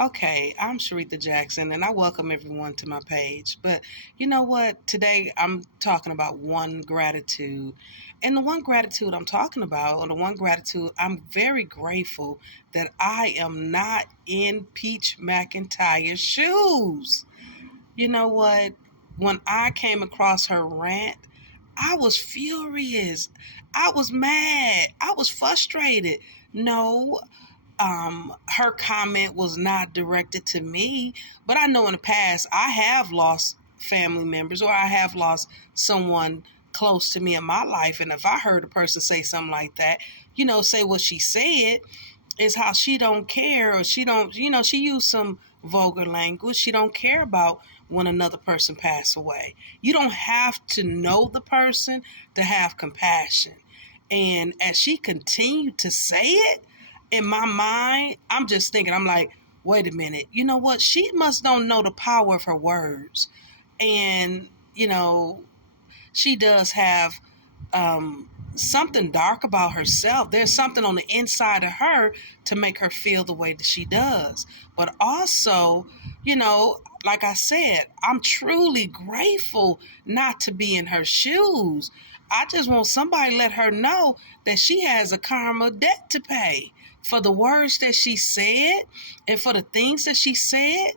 Okay, I'm Sharita Jackson, and I welcome everyone to my page. But you know what? Today I'm talking about one gratitude. And the one gratitude I'm talking about, or the one gratitude, I'm very grateful that I am not in Peach McIntyre's shoes. You know what? When I came across her rant, I was furious. I was mad. I was frustrated. No, her comment was not directed to me, but I know in the past I have lost family members or I have lost someone close to me in my life. And if I heard a person say something like that, say what she said is how she don't care, or she don't, she used some vulgar language. She don't care about when another person pass away. You don't have to know the person to have compassion. And as she continued to say it, in my mind, I'm just thinking, I'm like, wait a minute, you know what? She must don't know the power of her words. And, she does have something dark about herself. There's something on the inside of her to make her feel the way that she does. But also, like I said, I'm truly grateful not to be in her shoes. I just want somebody to let her know that she has a karma debt to pay for the words that she said and for the things that she said,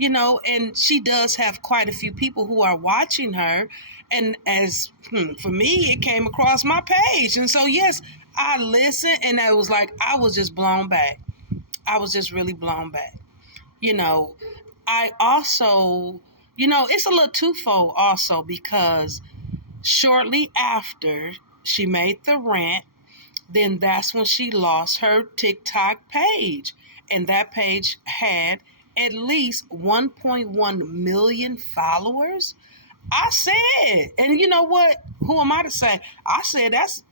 and she does have quite a few people who are watching her. And for me, it came across my page. And so, yes, I listened, and I was like, I was just blown back. I was just really blown back. I also, it's a little twofold also, because shortly after she made the rant, then that's when she lost her TikTok page. And that page had at least 1.1 million followers. I said, and you know what? Who am I to say? I said that's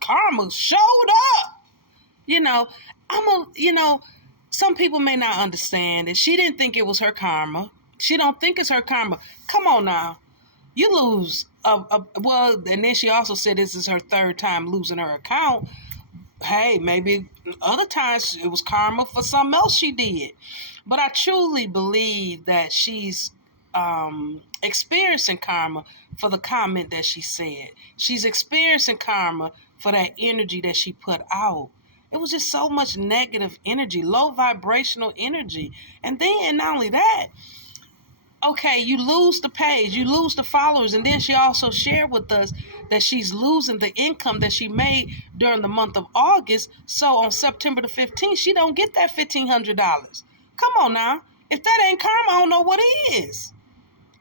karma showed up. Some people may not understand it. She didn't think it was her karma. She don't think it's her karma. Come on now. You lose well, and then she also said this is her third time losing her account. Hey, maybe other times it was karma for something else she did. But I truly believe that she's experiencing karma for the comment that she said. She's experiencing karma for that energy that she put out. It was just so much negative energy, low vibrational energy. And then not only that, okay, you lose the page, you lose the followers, and then she also shared with us that she's losing the income that she made during the month of August. So on September the 15th, she don't get that $1,500. Come on now. If that ain't karma, I don't know what is.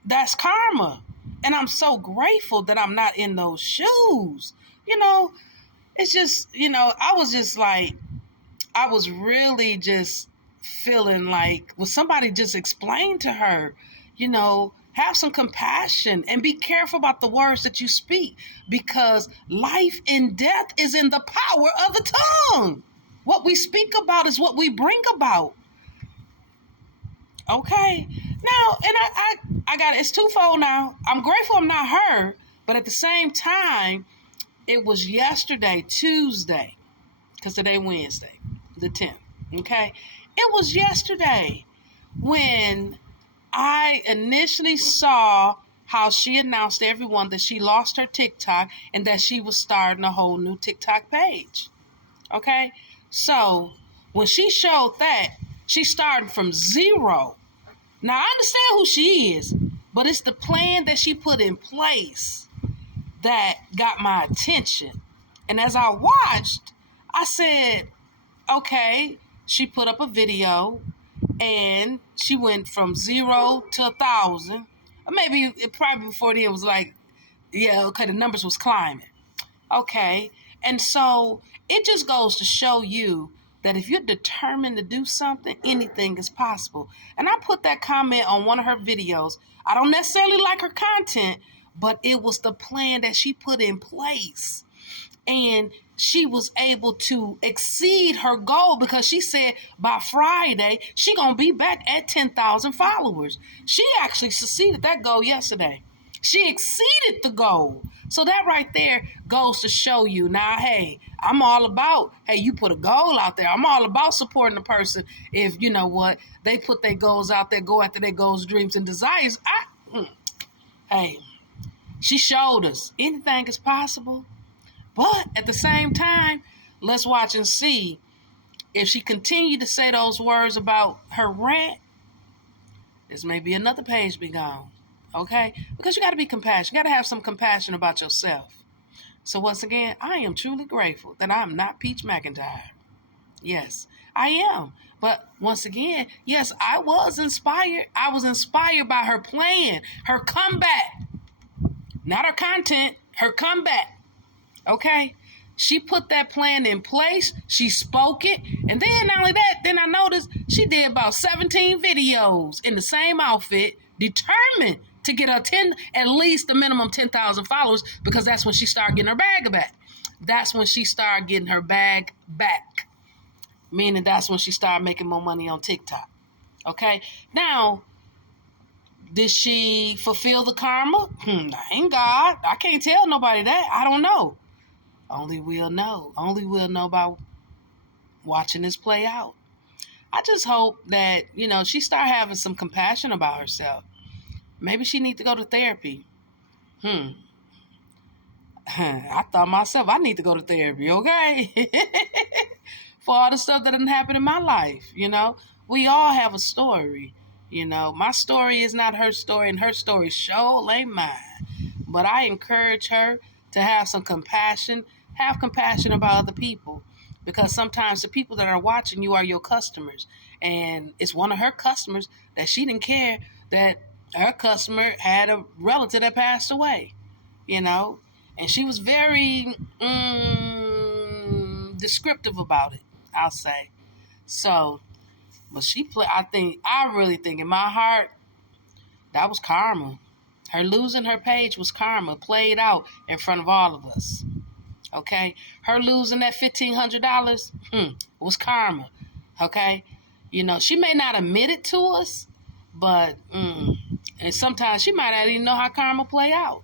That's karma. And I'm so grateful that I'm not in those shoes. It's just, I was just like, I was really just feeling like, will somebody just explain to her, have some compassion and be careful about the words that you speak, because life and death is in the power of the tongue. What we speak about is what we bring about. Okay. Now, and I got it's twofold now. I'm grateful I'm not her, but at the same time, it was yesterday, Tuesday, because today Wednesday, the 10th. Okay. It was yesterday when I initially saw how she announced to everyone that she lost her TikTok and that she was starting a whole new TikTok page. Okay? So, when she showed that, she started from zero. Now, I understand who she is, but it's the plan that she put in place that got my attention. And as I watched, I said, okay, she put up a video and she went from 0 to 1,000. Or maybe probably before then it was like, yeah, okay, the numbers was climbing. Okay. And so it just goes to show you that if you're determined to do something, anything is possible. And I put that comment on one of her videos. I don't necessarily like her content, but it was the plan that she put in place. And she was able to exceed her goal, because she said by Friday, she going to be back at 10,000 followers. She actually succeeded that goal yesterday. She exceeded the goal. So that right there goes to show you now, hey, I'm all about, hey, you put a goal out there. I'm all about supporting the person if, you know what, they put their goals out there, go after their goals, dreams, and desires. Hey, she showed us anything is possible. But at the same time, let's watch and see if she continued to say those words about her rant, this may be another page be gone. Okay? Because you got to be compassionate. You got to have some compassion about yourself. So once again, I am truly grateful that I'm not Peach McIntyre. Yes, I am. But once again, yes, I was inspired. I was inspired by her plan, her comeback. Not her content, her comeback. Okay? She put that plan in place. She spoke it. And then not only that, then I noticed she did about 17 videos in the same outfit, determined to get her at least the minimum 10,000 followers, because that's when she started getting her bag back. That's when she started getting her bag back. Meaning that's when she started making more money on TikTok. Okay? Now, did she fulfill the karma? Thank God. I can't tell nobody that. I don't know. Only we'll know. Only we'll know by watching this play out. I just hope that, she start having some compassion about herself. Maybe she need to go to therapy. I thought myself, I need to go to therapy, okay? For all the stuff that didn't happen in my life, We all have a story, My story is not her story, and her story sure ain't mine. But I encourage her to have some compassion. Have compassion about other people, because sometimes the people that are watching you are your customers. And it's one of her customers that she didn't care that her customer had a relative that passed away, And she was very descriptive about it, I'll say. So, but I really think in my heart, that was karma. Her losing her page was karma, played out in front of all of us. Okay, her losing that $1,500 was karma. Okay, she may not admit it to us, but and sometimes she might not even know how karma play out.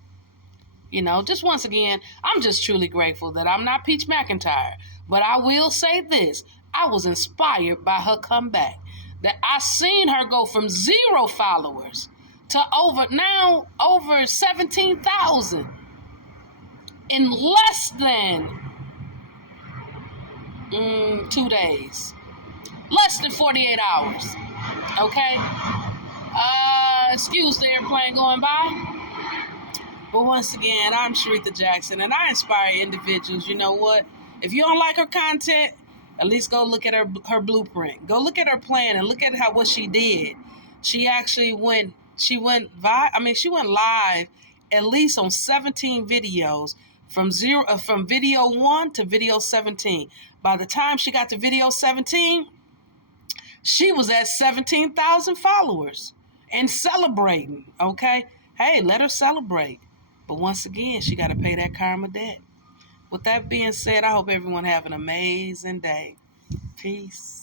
Just once again, I'm just truly grateful that I'm not Peach McIntyre. But I will say this: I was inspired by her comeback. That I seen her go from 0 followers to over 17,000. In less than 2 days. Less than 48 hours. Okay? Excuse the airplane going by. But once again, I'm Sharitha Jackson, and I inspire individuals. You know what? If you don't like her content, at least go look at her blueprint. Go look at her plan and look at what she did. She actually went live at least on 17 videos. From video 1 to video 17. By the time she got to video 17, she was at 17,000 followers and celebrating, okay? Hey, let her celebrate. But once again, she got to pay that karma debt. With that being said, I hope everyone have an amazing day. Peace.